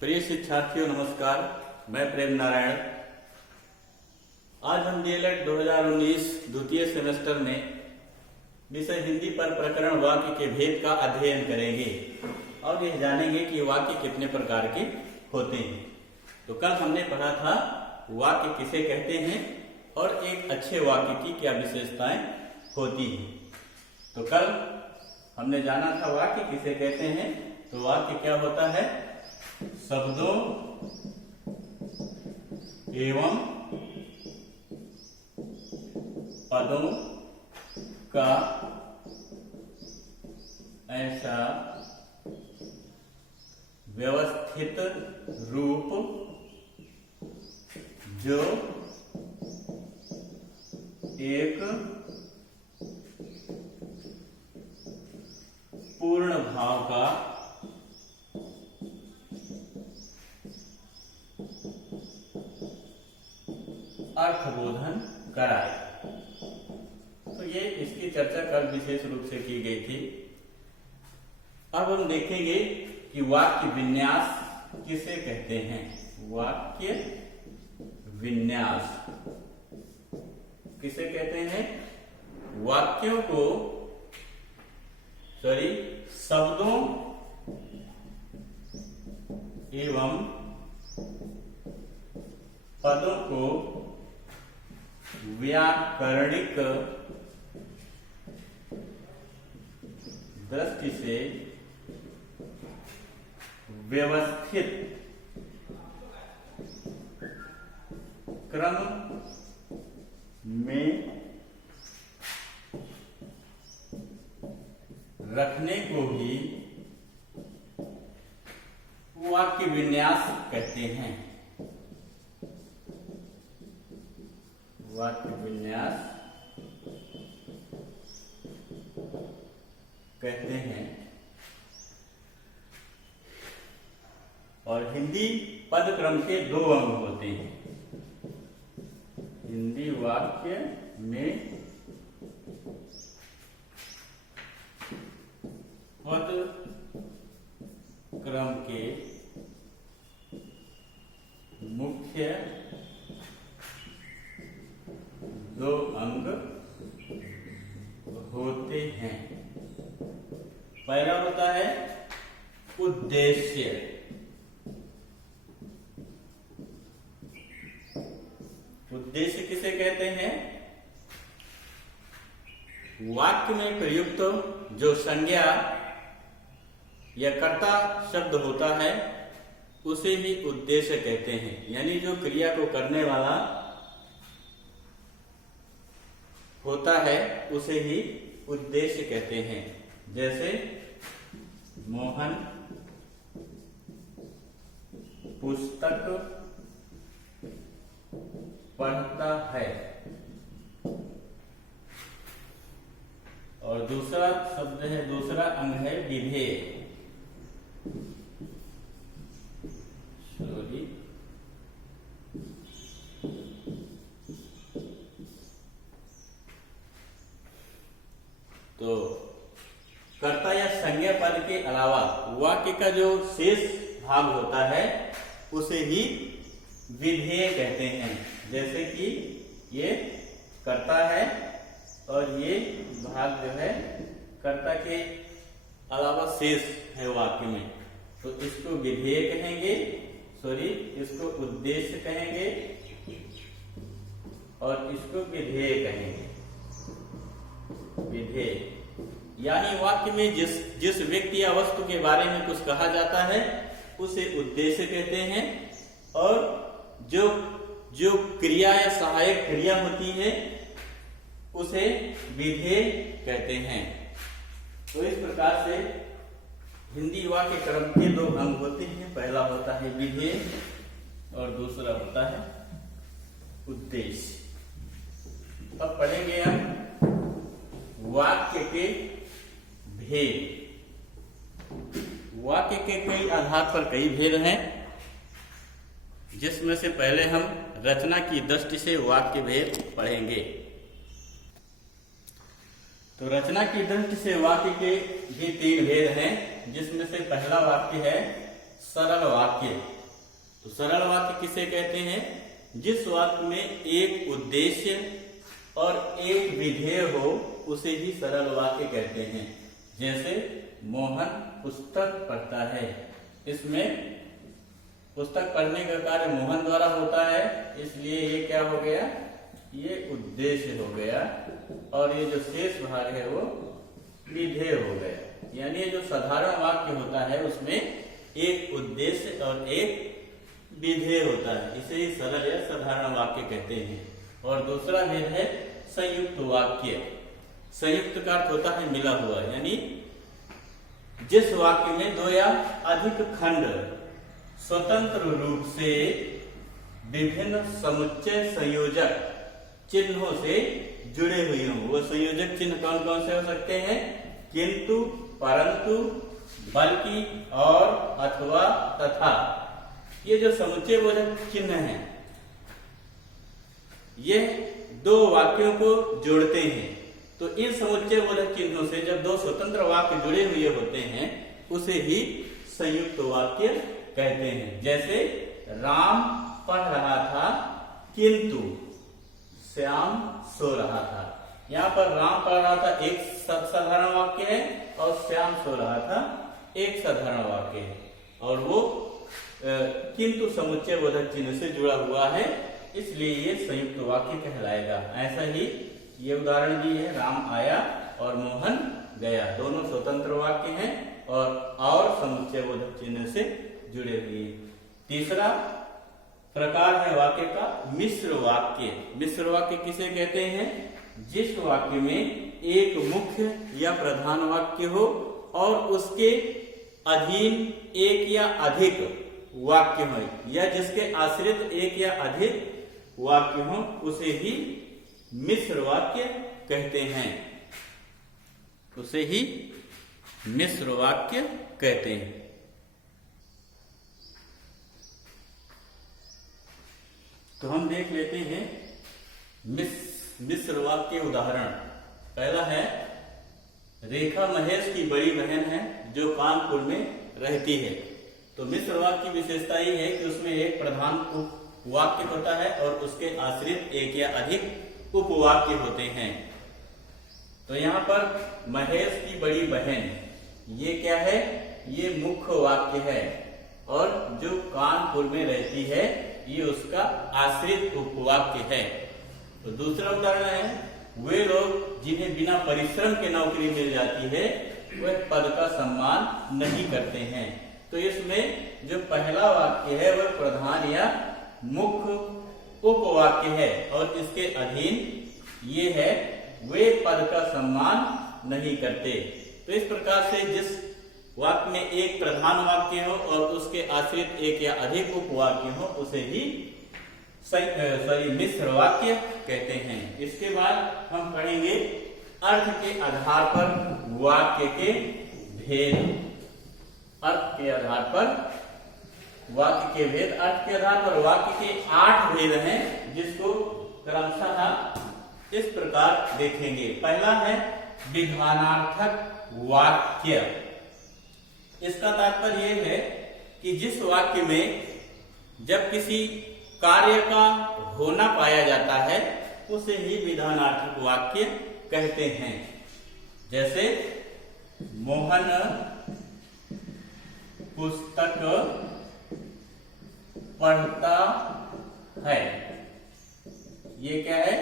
प्रिय शिक्षार्थियों नमस्कार, मैं प्रेम नारायण। आज हम डीएलएड 2019 द्वितीय सेमेस्टर में विषय हिंदी पर प्रकरण वाक्य के भेद का अध्ययन करेंगे और यह जानेंगे कि वाक्य कितने प्रकार के होते हैं। तो कल हमने पढ़ा था वाक्य किसे कहते हैं और एक अच्छे वाक्य की क्या विशेषताएं होती हैं। तो कल हमने जाना था वाक्य किसे कहते हैं। तो वाक्य क्या होता है? शब्दों एवं पदों का ऐसा व्यवस्थित रूप जो एक पूर्ण भाव का अर्थबोधन कराए। तो ये इसकी चर्चा कल विशेष रूप से की गई थी। अब हम देखेंगे कि वाक्य विन्यास किसे कहते हैं। वाक्य विन्यास किसे कहते हैं? वाक्यों को शब्दों एवं पदों को व्याकरणिक दृष्टि से व्यवस्थित क्रम में रखने को ही वाक्य विन्यास कहते हैं। वाक्य विन्यास कहते हैं। और हिंदी पद क्रम के दो अंग होते हैं। हिंदी वाक्य में पद क्रम के मुख्य दो अंग होते हैं। पहला होता है उद्देश्य। उद्देश्य किसे कहते हैं? वाक्य में प्रयुक्त जो संज्ञा या कर्ता शब्द होता है उसे ही उद्देश्य कहते हैं। यानी जो क्रिया को करने वाला होता है उसे ही उद्देश्य कहते हैं। जैसे मोहन पुस्तक पढ़ता है। और दूसरा शब्द है, दूसरा अंग है विधेय। तो कर्ता या संज्ञा पद के अलावा वाक्य का जो शेष भाग होता है उसे ही विधेय कहते हैं। जैसे कि ये कर्ता है और ये भाग जो है कर्ता के अलावा शेष है वाक्य में, तो इसको विधेय कहेंगे। इसको उद्देश्य कहेंगे और इसको विधेय कहेंगे। विधेय यानी वाक्य में जिस व्यक्ति या वस्तु के बारे में कुछ कहा जाता है उसे उद्देश्य कहते हैं। और जो क्रिया या सहायक क्रिया होती है उसे विधेय कहते हैं। तो इस प्रकार से हिंदी वाक्य क्रम के दो अंग होते हैं। पहला होता है विधेय और दूसरा होता है उद्देश्य। अब पढ़ेंगे हम वाक्य के भेद। वाक्य के कई आधार पर कई भेद हैं, जिसमें से पहले हम रचना की दृष्टि से वाक्य भेद पढ़ेंगे। तो रचना की दृष्टि से वाक्य के भी तीन भेद हैं, जिसमें से पहला वाक्य है सरल वाक्य। तो सरल वाक्य किसे कहते हैं? जिस वाक्य में एक उद्देश्य और एक विधेय हो उसे ही सरल वाक्य कहते हैं। जैसे मोहन पुस्तक पढ़ता है, इसमें पुस्तक पढ़ने का कार्य मोहन द्वारा होता है, इसलिए ये क्या हो गया? ये उद्देश्य हो गया, और ये जो शेष भाग है वो विधेय हो गया। यानी ये जो साधारण वाक्य होता है उसमें एक उद्देश्य और एक विधेय होता है, इसे ही सरल या साधारण वाक्य कहते हैं। और दूसरा भेद है संयुक्त वाक्य। संयुक्त का अर्थ होता है मिला हुआ, यानी जिस वाक्य में दो या अधिक खंड स्वतंत्र रूप से विभिन्न समुच्चय संयोजक चिन्हों से जुड़े हुए हों। वो संयोजक चिन्ह कौन कौन से हो सकते हैं? किंतु, परंतु, बल्कि, और, अथवा, तथा। ये जो समुच्चय बोधक चिन्ह हैं, ये दो वाक्यों को जोड़ते हैं। तो इन समुच्चय बोधक चिन्हों से जब दो स्वतंत्र वाक्य जुड़े हुए होते हैं उसे ही संयुक्त वाक्य कहते हैं। जैसे राम पढ़ रहा था किंतु श्याम सो रहा था। यहाँ पर राम पढ़ रहा था एक साधारण वाक्य है और श्याम सो रहा था एक साधारण वाक्य है, और वो किंतु समुच्चय बोधक चिन्ह से जुड़ा हुआ है, इसलिए ये संयुक्त वाक्य कहलाएगा। ऐसा ही ये उदाहरण भी है, राम आया और मोहन गया, दोनों स्वतंत्र वाक्य हैं और समुच्चय बोधक चिन्ह से जुड़े हुए। तीसरा प्रकार है वाक्य का मिश्र वाक्य। मिश्र वाक्य किसे कहते हैं? जिस वाक्य में एक मुख्य या प्रधान वाक्य हो और उसके अधीन एक या अधिक वाक्य हो, या जिसके आश्रित एक या अधिक वाक्य हो, उसे ही मिश्र वाक्य कहते हैं। उसे ही मिश्र वाक्य कहते हैं। तो हम देख लेते हैं मिश्र वाक्य उदाहरण। पहला है, रेखा महेश की बड़ी बहन है जो कानपुर में रहती है। तो मिश्र वाक्य की विशेषता ये है कि उसमें एक प्रधान उपवाक्य होता है और उसके आश्रित एक या अधिक उपवाक्य होते हैं। तो यहाँ पर महेश की बड़ी बहन, ये क्या है? ये मुख्य वाक्य है, और जो कानपुर में रहती है ये उसका आश्रित उपवाक्य है। तो दूसरा उदाहरण है, वे लोग जिन्हें बिना परिश्रम के नौकरी मिल जाती है वह पद का सम्मान नहीं करते हैं। तो इसमें जो पहला वाक्य है वह प्रधान या मुख्य उपवाक्य है, और इसके अधीन ये है, वे पद का सम्मान नहीं करते। तो इस प्रकार से जिस वाक्य में एक प्रधान वाक्य हो और उसके आश्रित एक या अधिक उपवाक्य हो उसे ही मिश्र वाक्य कहते हैं। इसके बाद हम पढ़ेंगे अर्थ के आधार पर वाक्य के भेद। अर्थ के आधार पर वाक्य के भेद। अर्थ के आधार पर वाक्य के 8 भेद हैं, जिसको क्रमशः इस प्रकार देखेंगे। पहला है विधानार्थक वाक्य। इसका तात्पर्य यह है कि जिस वाक्य में जब किसी कार्य का होना पाया जाता है उसे ही विधानार्थक वाक्य कहते हैं। जैसे मोहन पुस्तक पढ़ता है, ये क्या है?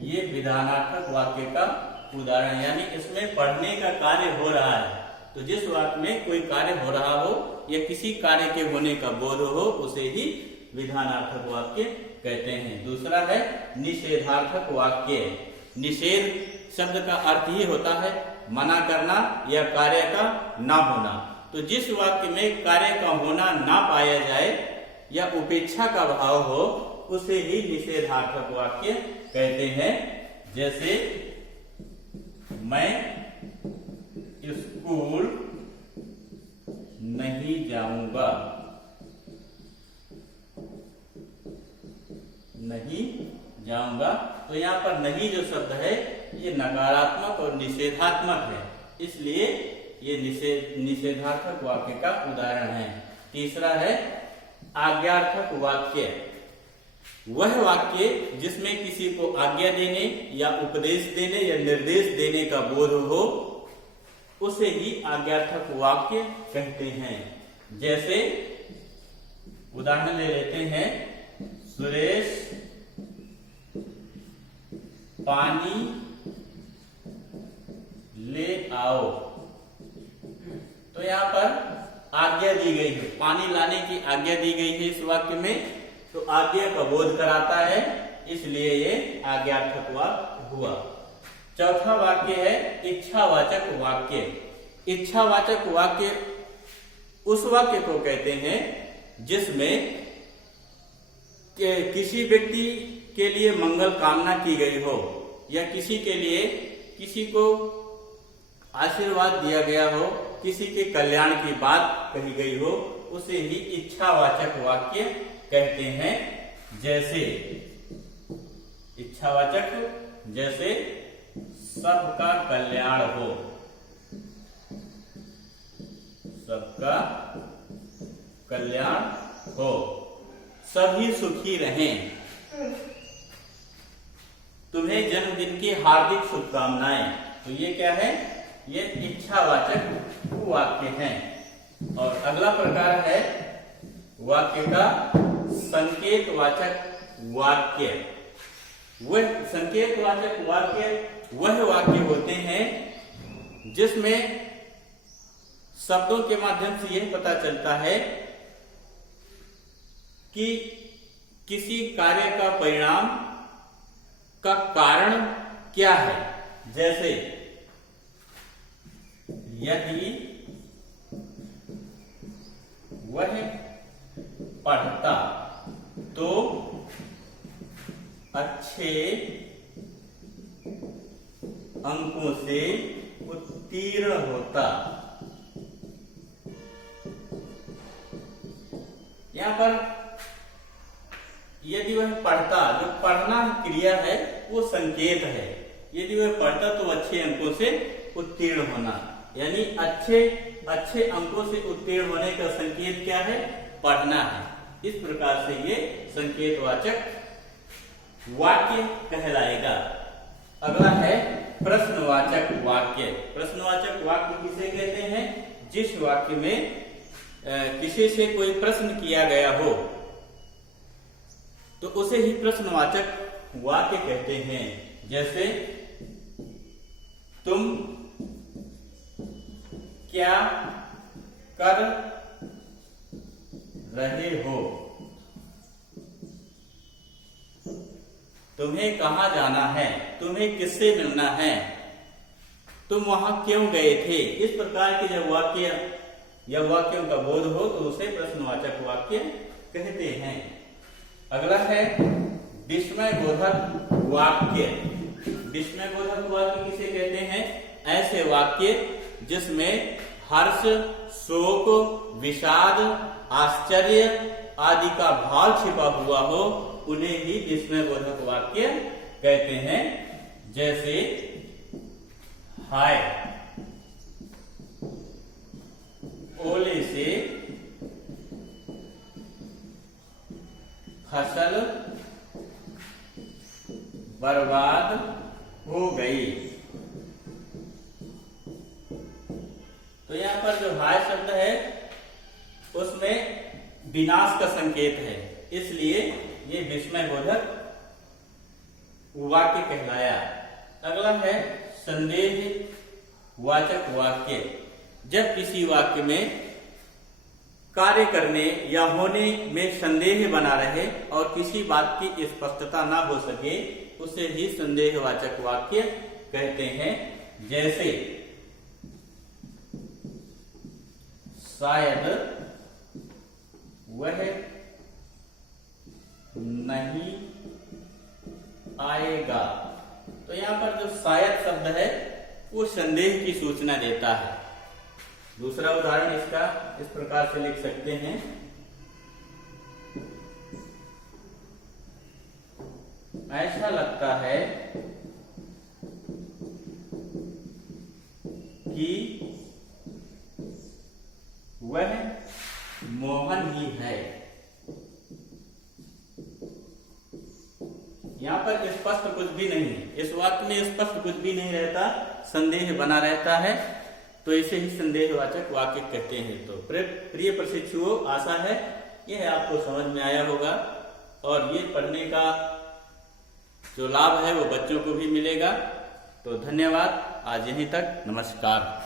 ये विधानार्थक वाक्य का उदाहरण, यानी इसमें पढ़ने का कार्य हो रहा है। तो जिस वाक्य में कोई कार्य हो रहा हो या किसी कार्य के होने का बोध हो उसे ही विधानार्थक वाक्य कहते हैं। दूसरा है निषेधार्थक वाक्य। निषेध शब्द का अर्थ ही होता है मना करना या कार्य का ना होना। तो जिस वाक्य में कार्य का होना ना पाया जाए या उपेक्षा का भाव हो उसे ही निषेधार्थक वाक्य कहते हैं। जैसे मैं स्कूल नहीं जाऊंगा, नहीं जाऊंगा। तो यहाँ पर नहीं जो शब्द है ये नकारात्मक और निषेधात्मक है, इसलिए ये निषेधार्थक वाक्य का उदाहरण है। तीसरा है आज्ञार्थक वाक्य। वह वाक्य जिसमें किसी को आज्ञा देने या उपदेश देने या निर्देश देने का बोध हो, उसे ही आज्ञार्थक वाक्य कहते हैं। जैसे उदाहरण ले लेते हैं, सुरेश पानी ले आओ। तो यहाँ पर आज्ञा दी गई है, पानी लाने की आज्ञा दी गई है इस वाक्य में, तो आज्ञा का बोध कराता है, इसलिए ये आज्ञार्थक वाक्य हुआ। चौथा वाक्य है इच्छावाचक वाक्य। इच्छावाचक वाक्य उस वाक्य को कहते हैं जिसमें किसी व्यक्ति के लिए मंगल कामना की गई हो या किसी के लिए किसी को आशीर्वाद दिया गया हो, किसी के कल्याण की बात कही गई हो, उसे ही इच्छावाचक वाक्य कहते हैं। जैसे इच्छावाचक, जैसे सबका कल्याण हो, सबका कल्याण हो, सभी सुखी रहें, तुम्हें जन्मदिन की हार्दिक शुभकामनाएं। तो ये क्या है? ये इच्छावाचक वाक्य हैं। और अगला प्रकार है वाक्य का संकेतवाचक वाक्य। वह संकेतवाचक वाक्य वह वाक्य होते हैं जिसमें शब्दों के माध्यम से यह पता चलता है कि किसी कार्य का परिणाम का कारण क्या है। जैसे यदि वह पढ़ता तो अच्छे अंकों से उत्तीर्ण होता। यहां पर यदि वह पढ़ता, जो पढ़ना क्रिया है वो संकेत है। यदि वह पढ़ता तो अच्छे अंकों से उत्तीर्ण होना, यानी अच्छे अंकों से उत्तीर्ण होने का संकेत क्या है? पढ़ना है। इस प्रकार से ये संकेतवाचक वाक्य कहलाएगा। अगला है प्रश्नवाचक वाक्य। प्रश्नवाचक वाक्य किसे कहते हैं? जिस वाक्य में किसी से कोई प्रश्न किया गया हो तो उसे ही प्रश्नवाचक वाक्य कहते हैं। जैसे तुम क्या कर रहे हो, तुम्हें कहां जाना है, तुम्हें किससे मिलना है, तुम वहां क्यों गए थे। इस प्रकार के जब वाक्य या वाक्यों का बोध हो तो उसे प्रश्नवाचक वाक्य कहते हैं। अगला है विस्मयबोधक वाक्य। विस्मयबोधक वाक्य किसे कहते हैं? ऐसे वाक्य जिसमें हर्ष, शोक, विषाद, आश्चर्य आदि का भाव छिपा हुआ हो, उन्हें ही विस्मयबोधक वाक्य कहते हैं। जैसे हाय ओले से फसल बर्बाद हो गई। तो यहाँ पर जो हाय शब्द है उसमें विनाश का संकेत है, इसलिए ये विस्मयबोधक वाक्य कहलाया। अगला है संदेह वाचक वाक्य। जब किसी वाक्य में कार्य करने या होने में संदेह बना रहे और किसी बात की स्पष्टता ना हो सके, उसे ही संदेहवाचक वाक्य कहते हैं। जैसे शायद वह नहीं आएगा। तो यहां पर जो शायद शब्द है वो संदेह की सूचना देता है। दूसरा उदाहरण इसका इस प्रकार से लिख सकते हैं, ऐसा लगता है कि वह मोहन ही है। यहाँ पर स्पष्ट कुछ भी नहीं है, इस वाक्य में स्पष्ट कुछ भी नहीं रहता, संदेह बना रहता है, तो इसे ही संदेहवाचक वाक्य कहते हैं। तो प्रिय प्रशिक्षुओं, आशा है यह आपको समझ में आया होगा और ये पढ़ने का जो लाभ है वो बच्चों को भी मिलेगा। तो धन्यवाद, आज यहीं तक, नमस्कार।